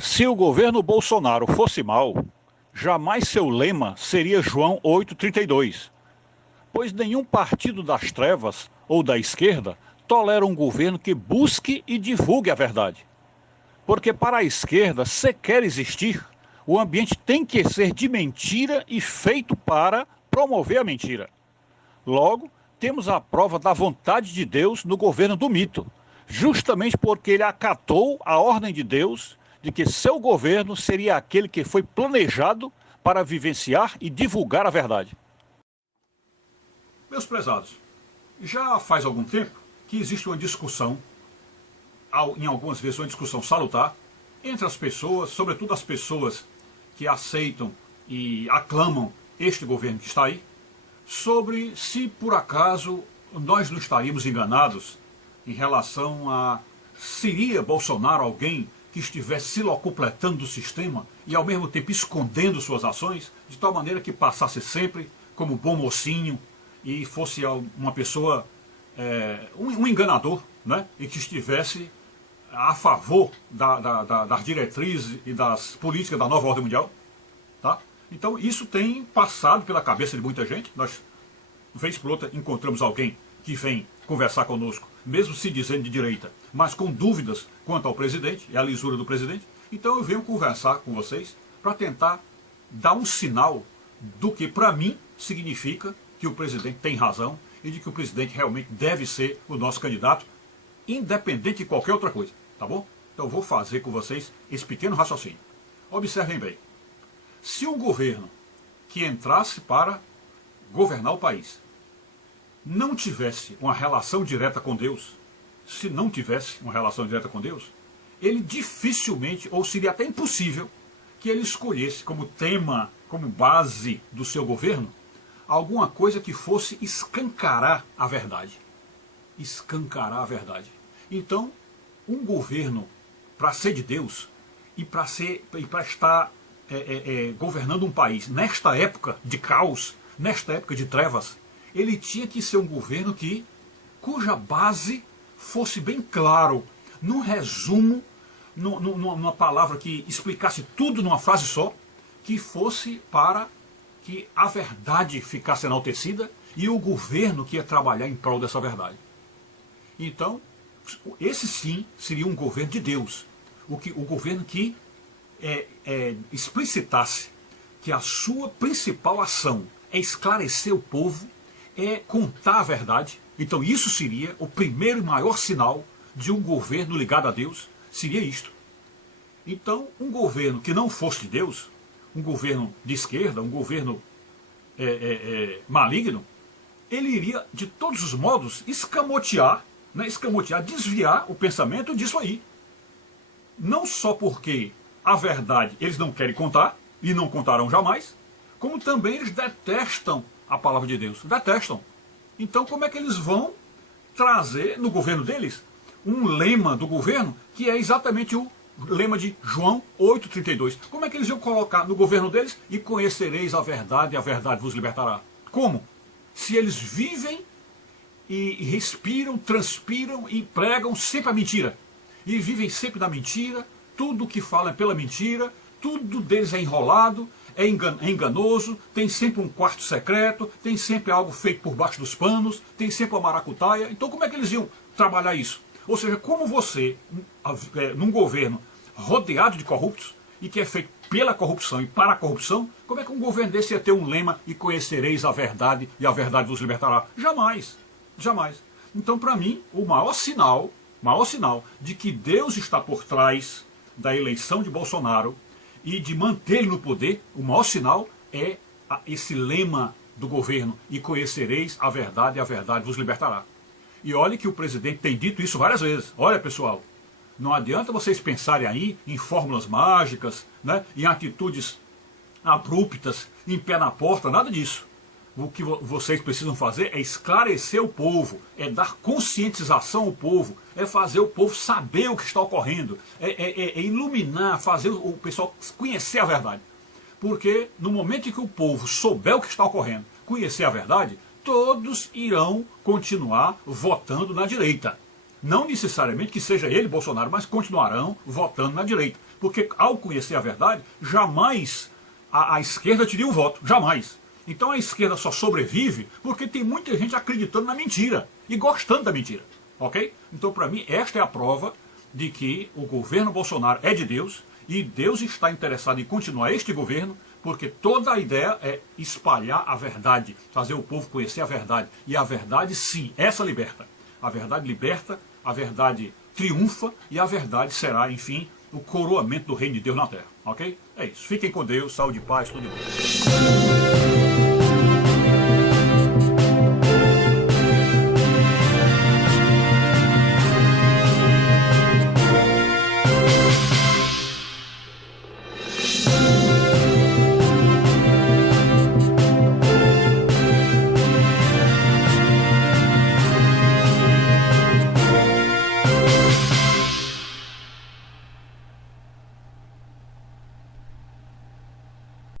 Se o governo Bolsonaro fosse mau, jamais seu lema seria João 8,32, pois nenhum partido das trevas ou da esquerda tolera um governo que busque e divulgue a verdade. Porque para a esquerda, se quer existir, o ambiente tem que ser de mentira e feito para promover a mentira. Logo, temos a prova da vontade de Deus no governo do mito, justamente porque ele acatou a ordem de Deus de que seu governo seria aquele que foi planejado para vivenciar e divulgar a verdade. Meus prezados, já faz algum tempo que existe uma discussão, em algumas vezes uma discussão salutar, entre as pessoas, sobretudo as pessoas que aceitam e aclamam este governo que está aí, sobre se por acaso nós não estaríamos enganados em relação a seria Bolsonaro alguém que estivesse se locupletando do sistema e ao mesmo tempo escondendo suas ações, de tal maneira que passasse sempre como bom mocinho e fosse uma pessoa, um enganador, né? E que estivesse a favor das diretrizes e das políticas da nova ordem mundial. Tá? Então isso tem passado pela cabeça de muita gente. Nós, vez por outra, encontramos alguém que vem conversar conosco, mesmo se dizendo de direita, mas com dúvidas quanto ao presidente e à lisura do presidente. Então eu venho conversar com vocês para tentar dar um sinal do que para mim significa que o presidente tem razão e de que o presidente realmente deve ser o nosso candidato, independente de qualquer outra coisa, tá bom? Então eu vou fazer com vocês esse pequeno raciocínio. Observem bem. Se um governo que entrasse para governar o país não tivesse uma relação direta com Deus, se não tivesse uma relação direta com Deus, ele dificilmente, ou seria até impossível, que ele escolhesse como tema, como base do seu governo, alguma coisa que fosse escancarar a verdade. Escancarar a verdade. Então, um governo, para ser de Deus, e para estar governando um país nesta época de caos, nesta época de trevas, ele tinha que ser um governo cuja base fosse bem claro, num resumo, numa palavra que explicasse tudo numa frase só, que fosse para que a verdade ficasse enaltecida e o governo que ia trabalhar em prol dessa verdade. Então, esse sim seria um governo de Deus, o governo que explicitasse que a sua principal ação é esclarecer o povo, é contar a verdade. Então isso seria o primeiro e maior sinal de um governo ligado a Deus, seria isto. Então, um governo que não fosse de Deus, um governo de esquerda, um governo maligno, ele iria, de todos os modos, escamotear, desviar o pensamento disso aí. Não só porque a verdade eles não querem contar, e não contarão jamais, como também eles detestam a palavra de Deus. Detestam. Então como é que eles vão trazer no governo deles um lema do governo que é exatamente o lema de João 8,32? Como é que eles iam colocar no governo deles? E conhecereis a verdade vos libertará. Como? Se eles vivem e respiram, transpiram e pregam sempre a mentira. E vivem sempre na mentira, tudo o que falam é pela mentira, tudo deles é enrolado, é enganoso, tem sempre um quarto secreto, tem sempre algo feito por baixo dos panos, tem sempre uma maracutaia. Então como é que eles iam trabalhar isso? Ou seja, como você, num governo rodeado de corruptos, e que é feito pela corrupção e para a corrupção, como é que um governo desse ia ter um lema, e conhecereis a verdade e a verdade vos libertará? Jamais, jamais. Então para mim, o maior sinal de que Deus está por trás da eleição de Bolsonaro e de manter ele no poder, o maior sinal é esse lema do governo, e conhecereis a verdade e a verdade vos libertará. E olhe que o presidente tem dito isso várias vezes. Olha, pessoal, não adianta vocês pensarem aí em fórmulas mágicas, né, em atitudes abruptas, em pé na porta, nada disso. O que vocês precisam fazer é esclarecer o povo, é dar conscientização ao povo, é fazer o povo saber o que está ocorrendo, é iluminar, fazer o pessoal conhecer a verdade. Porque no momento em que o povo souber o que está ocorrendo, conhecer a verdade, todos irão continuar votando na direita. Não necessariamente que seja ele, Bolsonaro, mas continuarão votando na direita. Porque ao conhecer a verdade, jamais a esquerda teria um voto. Jamais. Então a esquerda só sobrevive porque tem muita gente acreditando na mentira e gostando da mentira. Ok? Então, para mim, esta é a prova de que o governo Bolsonaro é de Deus e Deus está interessado em continuar este governo, porque toda a ideia é espalhar a verdade, fazer o povo conhecer a verdade. E a verdade, sim, essa liberta. A verdade liberta, a verdade triunfa e a verdade será, enfim, o coroamento do reino de Deus na terra. Ok? É isso. Fiquem com Deus, saúde e paz, tudo de bom.